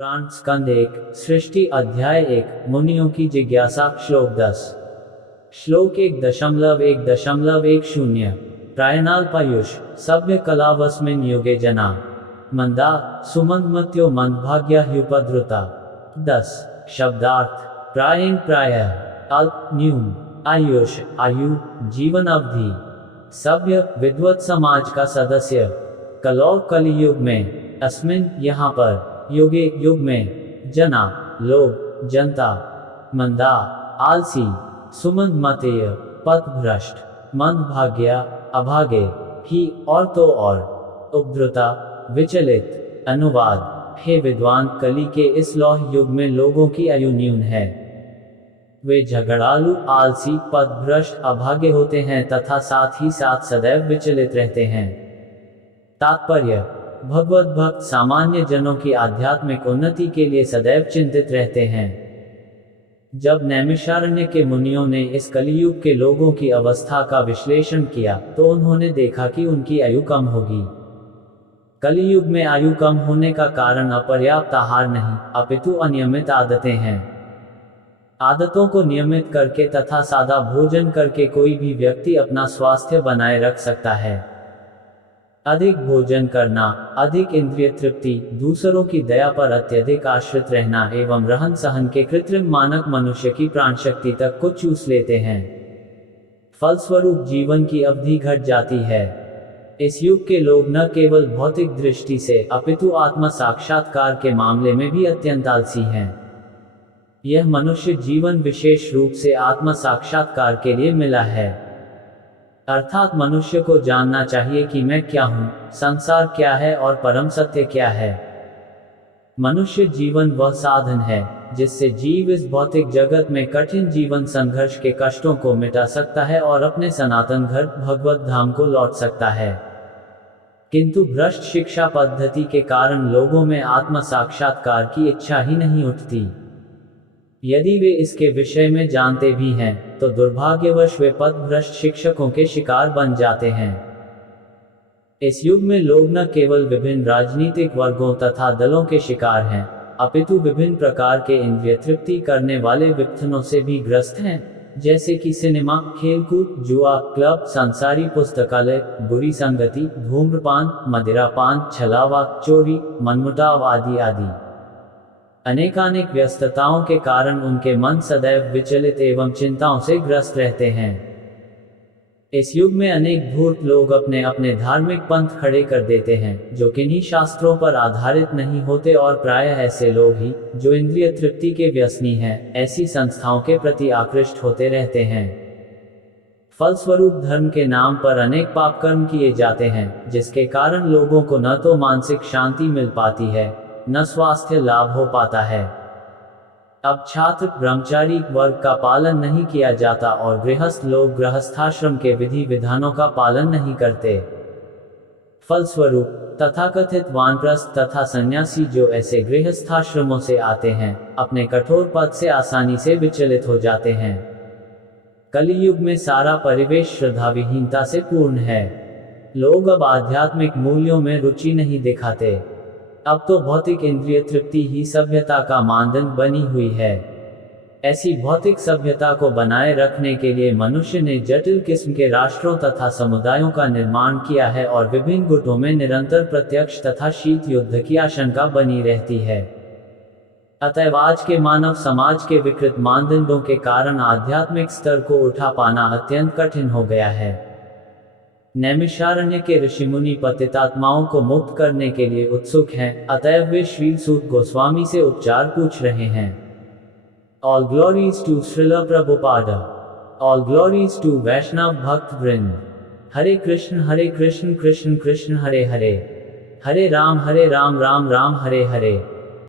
पुराण स्कंद 1 सृष्टि अध्याय 1 मुनियों की जिज्ञासा श्लोक 10 श्लोक 1.1.10 प्रायणाल पयुष सभ्य कलावस्मिन युगे जना मंदा सुमंदमत्यो मंदभाग्य ह्युपद्रुता 10 शब्दार्थ प्रायण प्रायः अल्प न्यून आयुष आयु जीवन अवधि सभ्य विद्वत समाज का सदस्य कलौ कलियुग में अस्मिन यहाँ पर युगे युग में जना लोग जनता मंदा आलसी सुमंद मतेय पथभ्रष्ट मंद भाग्य अभागे ही और तो और उपद्रुता विचलित अनुवाद हे विद्वान कली के इस लौह युग में लोगों की आयु न्यून है। वे झगड़ालू आलसी पथभ्रष्ट अभागे होते हैं तथा साथ ही साथ सदैव विचलित रहते हैं। तात्पर्य भगवत भक्त सामान्य जनों की आध्यात्मिक उन्नति के लिए सदैव चिंतित रहते हैं। जब नैमिषारण्य के मुनियों ने इस कलियुग के लोगों की अवस्था का विश्लेषण किया तो उन्होंने देखा कि उनकी आयु कम होगी। कलियुग में आयु कम होने का कारण अपर्याप्त आहार नहीं अपितु अनियमित आदतें हैं। आदतों को नियमित करके तथा सादा भोजन करके कोई भी व्यक्ति अपना स्वास्थ्य बनाए रख सकता है। अधिक भोजन करना, अधिक इंद्रिय तृप्ति, दूसरों की दया पर अत्यधिक आश्रित रहना एवं रहन सहन के कृत्रिम मानक मनुष्य की प्राण शक्ति तक को चूस लेते हैं। फलस्वरूप जीवन की अवधि घट जाती है। इस युग के लोग न केवल भौतिक दृष्टि से अपितु आत्म साक्षात्कार के मामले में भी अत्यंत आलसी हैं। यह मनुष्य जीवन विशेष रूप से आत्म साक्षात्कार के लिए मिला है। अर्थात मनुष्य को जानना चाहिए कि मैं क्या हूँ, संसार क्या है और परम सत्य क्या है। मनुष्य जीवन वह साधन है जिससे जीव इस भौतिक जगत में कठिन जीवन संघर्ष के कष्टों को मिटा सकता है और अपने सनातन घर भगवत धाम को लौट सकता है। किंतु भ्रष्ट शिक्षा पद्धति के कारण लोगों में आत्म साक्षात्कार की इच्छा ही नहीं उठती। यदि वे इसके विषय में जानते भी हैं तो दुर्भाग्यवश वे पथभ्रष्ट शिक्षकों के शिकार बन जाते हैं। इस युग में लोग न केवल विभिन्न राजनीतिक वर्गों तथा दलों के शिकार हैं अपितु विभिन्न प्रकार के इंद्रिय तृप्ति करने वाले विघ्नों से भी ग्रस्त हैं, जैसे कि सिनेमा, खेलकूद, जुआ, क्लब, सांसारिक पुस्तकालय, बुरी संगति, धूम्रपान, मदिरापान, छलावा, चोरी, मनमुटाव आदि आदि। अनेकानेक व्यस्तताओं के कारण उनके मन सदैव विचलित एवं चिंताओं से ग्रस्त रहते हैं। इस युग में अनेक धूर्त लोग अपने अपने धार्मिक पंथ खड़े कर देते हैं जो किन्हीं शास्त्रों पर आधारित नहीं होते और प्रायः ऐसे लोग ही जो इंद्रिय तृप्ति के व्यसनी हैं ऐसी संस्थाओं के प्रति आकृष्ट होते रहते हैं। फलस्वरूप धर्म के नाम पर अनेक पाप कर्म किए जाते हैं जिसके कारण लोगों को न तो मानसिक शांति मिल पाती है न स्वास्थ्य लाभ हो पाता है। अब छात्र ब्रह्मचारी वर्ग का पालन नहीं किया जाता और गृहस्थ लोग गृहस्थाश्रम के विधि विधानों का पालन नहीं करते। फलस्वरूप तथाकथित वानप्रस्थ तथा सन्यासी जो ऐसे गृहस्थाश्रमों से आते हैं अपने कठोर पद से आसानी से विचलित हो जाते हैं। कलियुग में सारा परिवेश श्रद्धाविहीनता से पूर्ण है। लोग अब आध्यात्मिक मूल्यों में रुचि नहीं दिखाते। अब तो भौतिक इंद्रिय तृप्ति ही सभ्यता का मानदंड बनी हुई है। ऐसी भौतिक सभ्यता को बनाए रखने के लिए मनुष्य ने जटिल किस्म के राष्ट्रों तथा समुदायों का निर्माण किया है और विभिन्न गुटों में निरंतर प्रत्यक्ष तथा शीत युद्ध की आशंका बनी रहती है। अतएव आज के मानव समाज के विकृत मानदंडों के कारण आध्यात्मिक स्तर को उठा पाना अत्यंत कठिन हो गया है। नैमिषारण्य के ऋषिमुनि पतितात्माओं को मुक्त करने के लिए उत्सुक हैं, अतएव वे श्रील सूत गोस्वामी से उपचार पूछ रहे हैं। All glories to Shrila Prabhupada, all glories to वैष्णव भक्त वृंद। हरे कृष्ण कृष्ण कृष्ण हरे हरे, हरे राम राम राम हरे हरे।